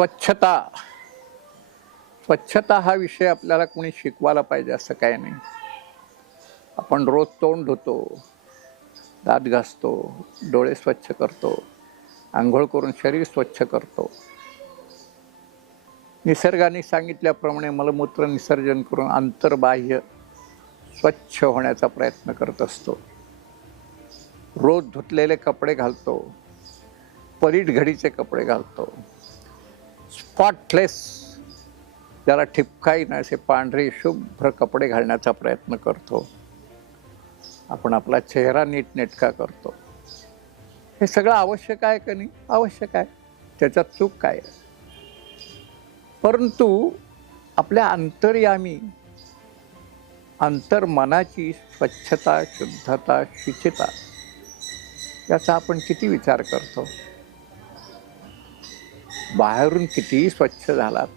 स्वच्छता स्वच्छता हा विषय आपल्याला कोणी शिकवायला पाहिजे असं काही नाही. आपण रोज तोंड धुतो, दात घासतो, डोळे स्वच्छ करतो, आंघोळ करून शरीर स्वच्छ करतो. निसर्गाने सांगितल्याप्रमाणे मलमूत्र विसर्जन करून अंतर्बाह्य स्वच्छ होण्याचा प्रयत्न करत असतो. रोज धुतलेले कपडे घालतो, परीट घडीचे कपडे घालतो, स्पॉटलेस, ज्याला ठिपकाही नाही असे पांढरे शुभ्र कपडे घालण्याचा प्रयत्न करतो. आपण आपला चेहरा नीटनेटका करतो. हे सगळं आवश्यक आहे का नाही? आवश्यक आहे, त्याच्यात चूक काय आहे? परंतु आपल्या अंतर्यामी अंतर्मनाची स्वच्छता, शुद्धता, शुचिता याचा आपण किती विचार करतो? बाहेरून कितीही स्वच्छ झालात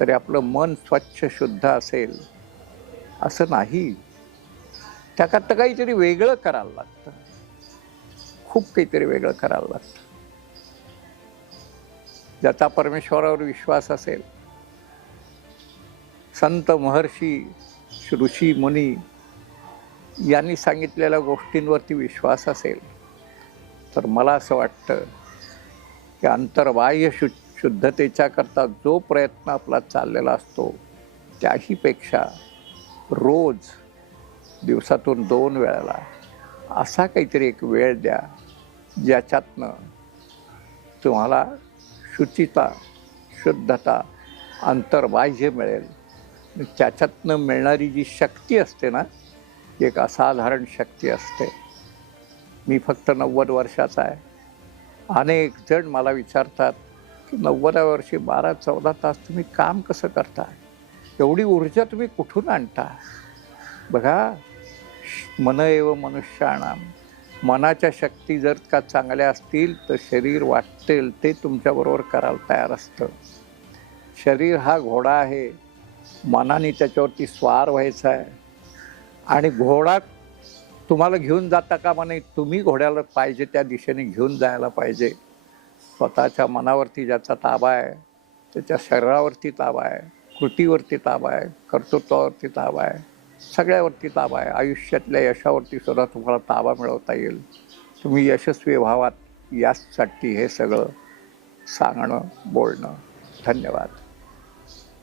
तरी आपलं मन स्वच्छ शुद्ध असेल असं नाही. त्याकरता काहीतरी वेगळं करायला लागतं, खूप काहीतरी वेगळं करायला लागतं. ज्याचा परमेश्वरावर विश्वास असेल, संत महर्षी ऋषी मुनी यांनी सांगितलेल्या गोष्टींवरती विश्वास असेल तर मला असं वाटतं की अंतर्बाह्य शुद्धतेच्या करता जो प्रयत्न आपला चाललेला असतो त्याहीपेक्षा रोज दिवसातून 2 वेळेला असा काहीतरी एक वेळ द्या ज्याच्यातनं तुम्हाला शुचिता, शुद्धता, अंतर्बाह्य मिळेल. त्याच्यातनं मिळणारी जी शक्ती असते ना, एक असाधारण शक्ती असते. मी फक्त 90 वर्षाचा आहे. अनेक जण मला विचारतात की 90व्या वर्षी 12-14 तास तुम्ही काम कसं करता? एवढी ऊर्जा तुम्ही कुठून आणता? बघा, मन एव मनुष्याणाम, मनाच्या शक्ती जर का चांगल्या असतील तर शरीर वाटेल ते तुमच्याबरोबर करायला तयार असतं. शरीर हा घोडा आहे, मनाने त्याच्यावरती स्वार व्हायचा आहे. आणि घोडा तुम्हाला घेऊन जाता कामा नये, तुम्ही घोड्याला पाहिजे त्या दिशेने घेऊन जायला पाहिजे. स्वतःच्या मनावरती ज्याचा ताबा आहे, त्याच्या शरीरावरती ताबा आहे, कृतीवरती ताबा आहे, कर्तृत्वावरती ताबा आहे, सगळ्यावरती ताबा आहे. आयुष्यातल्या यशावरती सुद्धा तुम्हाला ताबा मिळवता येईल. तुम्ही यशस्वी व्हावात यासाठी हे सगळं सांगणं, बोलणं. धन्यवाद.